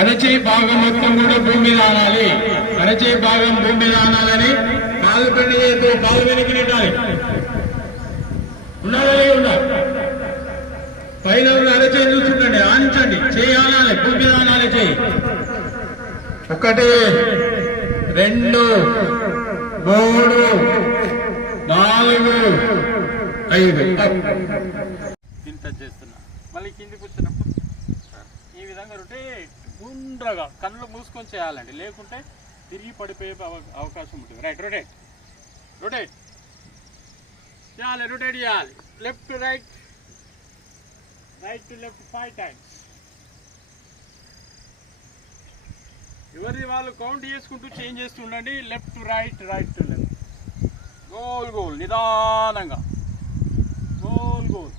అరచేయి భాగం మొత్తం కూడా భూమి మీద ఆనాలి. అరచేయి భాగం భూమి మీద ఆనాలని కాలు పెండి చేస్తూ కాలు వెనక్కి నెట్టాలి. ఉండాలి ఉండాలి. పైన ఉన్న అరచేయి చూస్తుండండి, ఆంచండి, చేయి ఆనాలి, భూమి మీద ఆనాలి చేయి. 1 2 3 4 5 ఇంత చేస్తున్నా. మళ్ళీ కిందికి వచ్చినప్పుడు ఈ విధంగా రొటేట్ గుండ్రగా కళ్ళు మూసుకొని చేయాలండి, లేకుంటే తిరిగి పడిపోయే అవకాశం ఉంటుంది. రైట్, రొటేట్ రొటేట్ చేయాలి, రొటేట్ చేయాలి. Left to right, right to left 5 times. ఎవరిది వాళ్ళు కౌంట్ చేసుకుంటూ చేంజ్ చేస్తూ ఉండండి. Left to right, right to left. Goal goal, నిదానంగా గోల్ గోల్.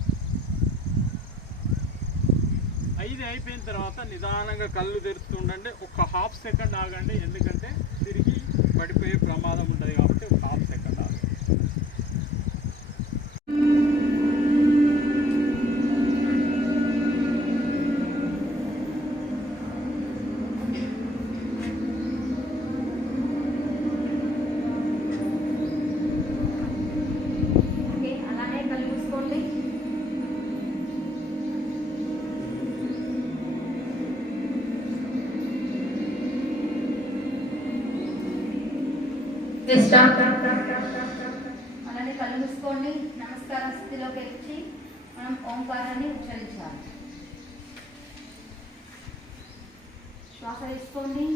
5 అయిపోయిన తర్వాత నిదానంగా కళ్ళు తెరుస్తుండండి. ఒక ½ సెకండ్ ఆగండి, ఎందుకంటే తిరిగి పడిపోయే ప్రమాదం ఉంటుంది కాబట్టి ఒక ½ సెకండ్ ఆగండి. అలానే కళ్ళు మూసుకోండి. నమస్కార స్థితిలోకి వచ్చి మనం ఓంకారాన్ని ఉచ్చరించాలి. శ్వాస తీసుకోండి.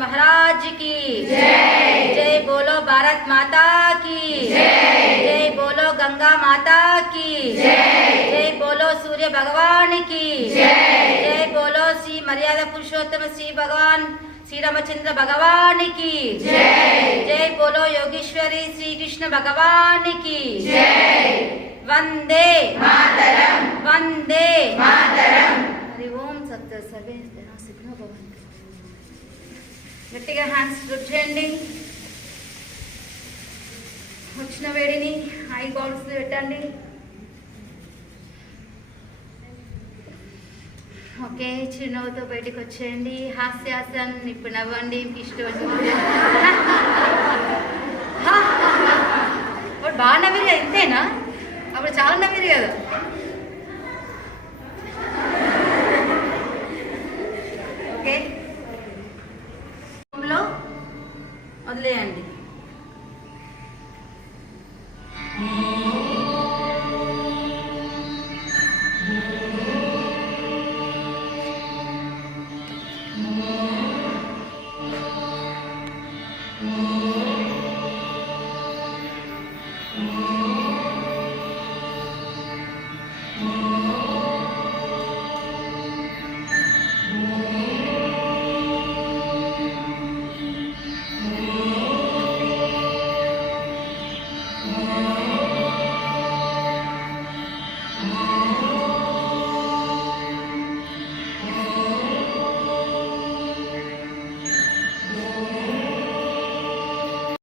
महाराज की जय। जय बोलो भारत माता की जय। जय बोलो गंगा माता की जय। जय बोलो सूर्य भगवान की जय। जय बोलो श्री मर्यादा पुरुषोत्तम श्री भगवान श्री रामचंद्र भगवान की जय। जय बोलो योगेश्वरी श्री कृष्ण भगवान की जय। वंदे मातरम, वंदे मातरम। हरि ओम सत्य सर्वे सिद्धो भवन्तु। గట్టిగా హ్యాండ్స్ గ్రిప్ చేయండి. వచ్చిన వేడిని ఐ బాల్స్ పెట్టండి. ఓకే, చిరునవ్వుతో బయటకు వచ్చేయండి. హాస్యాసన్, ఇప్పుడు నవ్వండి, ఇష్టం వచ్చింది. బాగా నవ్విరు కదా, ఇంతేనా? అప్పుడు చాలా నవ్విరు కదా.